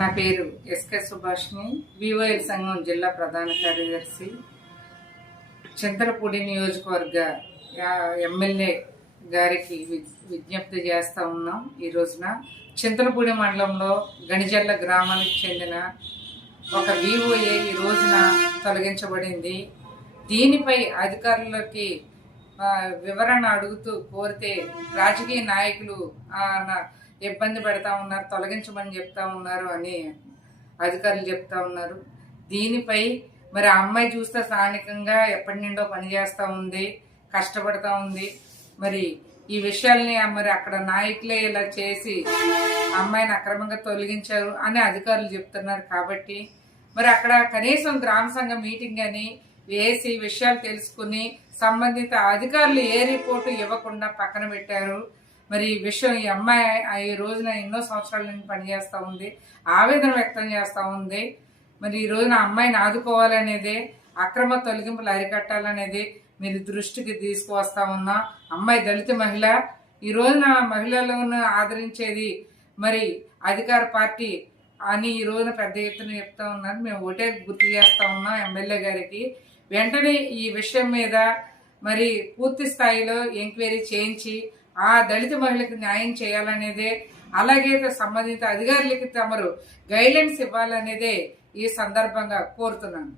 నా పేరు SK Subhashini, VOL సంఘం జిల్లా ప్రధాన కార్యదర్శి. చింతలపూడి నియోజకవర్గ ఎమ్మెల్యే గారికి విజ్ఞప్తి చేస్తూ ఉన్నాం. ఈ రోజున చింతలపూడి మండలంలో గణిజల్ల గ్రామానికి చెందిన ఒక వివోఏ ఈ రోజున తొలగించబడింది. దీనిపై అధికారులకి వివరణ అడుగుతూ కోరితే రాజకీయ నాయకులు ఇబ్బంది పెడతా ఉన్నారు, తొలగించమని చెప్తా ఉన్నారు అని అధికారులు చెప్తా ఉన్నారు. దీనిపై మరి ఆ అమ్మాయి చూస్తే స్థానికంగా ఎప్పటి నుండో పనిచేస్తూ ఉంది, కష్టపడతా ఉంది. మరి ఈ విషయాల్ని మరి అక్కడ నాయకులే ఇలా చేసి అమ్మాయిని అక్రమంగా తొలగించారు అని అధికారులు చెప్తున్నారు. కాబట్టి మరి అక్కడ కనీసం గ్రామ సంఘ మీటింగ్ అని వేసి విషయాలు తెలుసుకుని సంబంధిత అధికారులు ఏ రిపోర్టు ఇవ్వకుండా పక్కన పెట్టారు. మరి ఈ విషయం ఈ అమ్మాయి ఈ రోజున ఎన్నో సంవత్సరాల నుంచి పనిచేస్తూ ఉంది, ఆవేదన వ్యక్తం చేస్తూ ఉంది. మరి ఈ రోజున అమ్మాయిని ఆదుకోవాలనేది, అక్రమ తొలగింపులు అరికట్టాలనేది మీరు దృష్టికి తీసుకువస్తా ఉన్నా. అమ్మాయి దళిత మహిళ. ఈ రోజున మహిళలను ఆదరించేది మరి అధికార పార్టీ అని ఈ రోజున పెద్ద ఎత్తున చెప్తా ఉన్నారు. మేము ఒకటే గుర్తు చేస్తా ఉన్నాం ఎమ్మెల్యే గారికి, వెంటనే ఈ విషయం మీద మరి పూర్తి స్థాయిలో ఎంక్వైరీ చేయించి ఆ దళిత మహిళకు న్యాయం చేయాలనేదే, అలాగే సంబంధిత అధికారులకి తమరు గైడ్లైన్స్ ఇవ్వాలనేదే ఈ సందర్భంగా కోరుతున్నాను.